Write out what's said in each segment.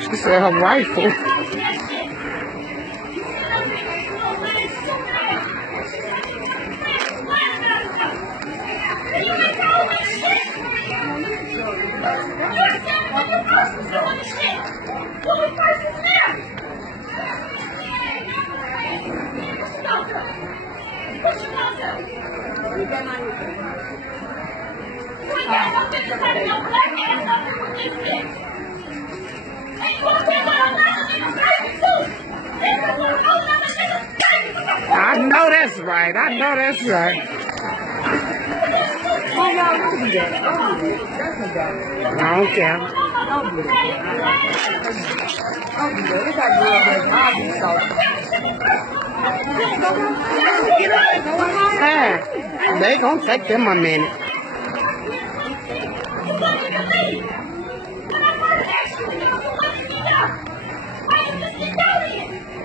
She said her rifle. I know that's right. I know that's right. I don't care. Hey, they gonna take them a minute.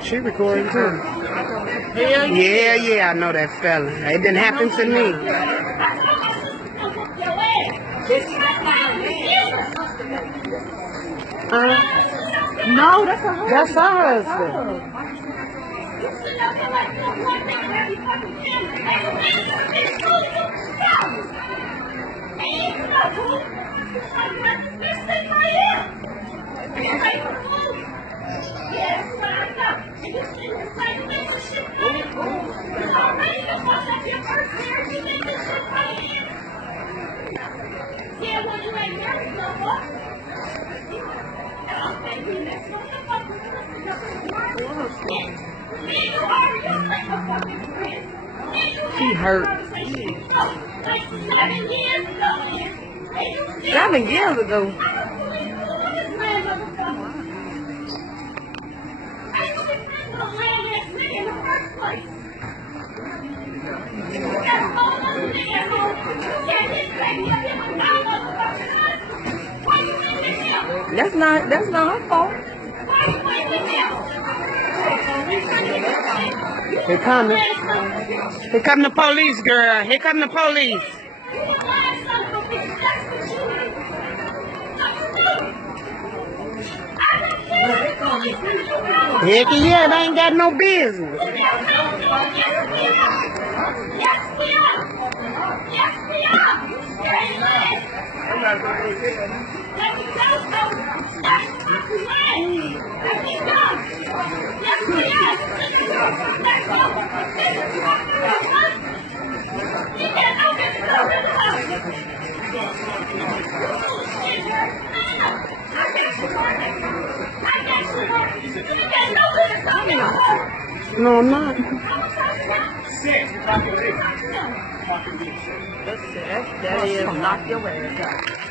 She recording too. Yeah, I know that fella. It didn't happen to me. No, that's her husband. That's her husband. She hurt. 7 years ago. That's not her fault. Here coming. Here come the police, girl. Here come the police. Heck yeah, they ain't got no business. No, I'm not. That is knock your ass out.